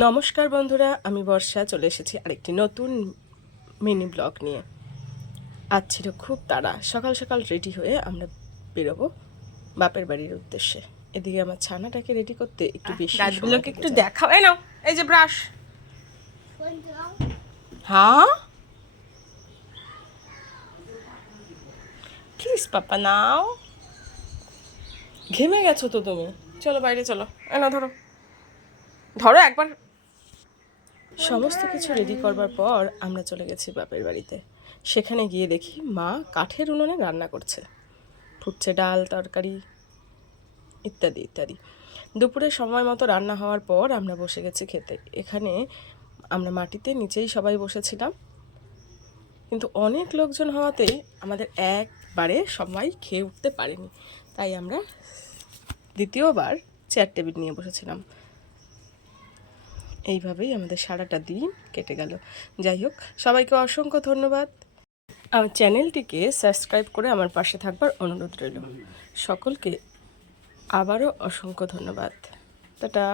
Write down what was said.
নমস্কার বন্ধুরা, আমি বর্ষা চলে এসেছি আরেকটি নতুন মিনি ব্লগ নিয়ে। আজ ছিল খুব তাড়া, সকাল সকাল রেডি হয়ে আমরা বেরোবো বাপের বাড়ির উদ্দেশ্যে। এদিকে আমার ছানাটাকে রেডি করতে একটু বেশি সময় লেগে একটু যায়। দেখাবে নাও, এই যে ব্রাশ। হ্যাঁ প্লিজ পাপা নাও, ঘেমে গেছো তো তুমি, চলো বাইরে চলো। না ধরো ধরো একবার। সমস্ত কিছু রেডি করবার পর আমরা চলে গেছি বাপের বাড়িতে। সেখানে গিয়ে দেখি মা কাঠের উনুনে রান্না করছে, ফুটছে ডাল তরকারি ইত্যাদি ইত্যাদি। দুপুরে সময় মতো রান্না হওয়ার পর আমরা বসে গেছি খেতে। এখানে আমরা মাটিতে নিচেই সবাই বসেছিলাম, কিন্তু অনেক লোকজন হওয়াতেই আমাদের একবারে সবাই খেয়ে উঠতে পারিনি, তাই আমরা দ্বিতীয়বার চেয়ার টেবিল নিয়ে বসেছিলাম। এইভাবেই আমাদের সারাটা দিন কেটে গেল। যাই হোক, সবাইকে অসংখ্য ধন্যবাদ। আমার চ্যানেলটিকে সাবস্ক্রাইব করে আমার পাশে থাকবার অনুরোধ রইল। সকলকে আবারও অসংখ্য ধন্যবাদ। টাটা।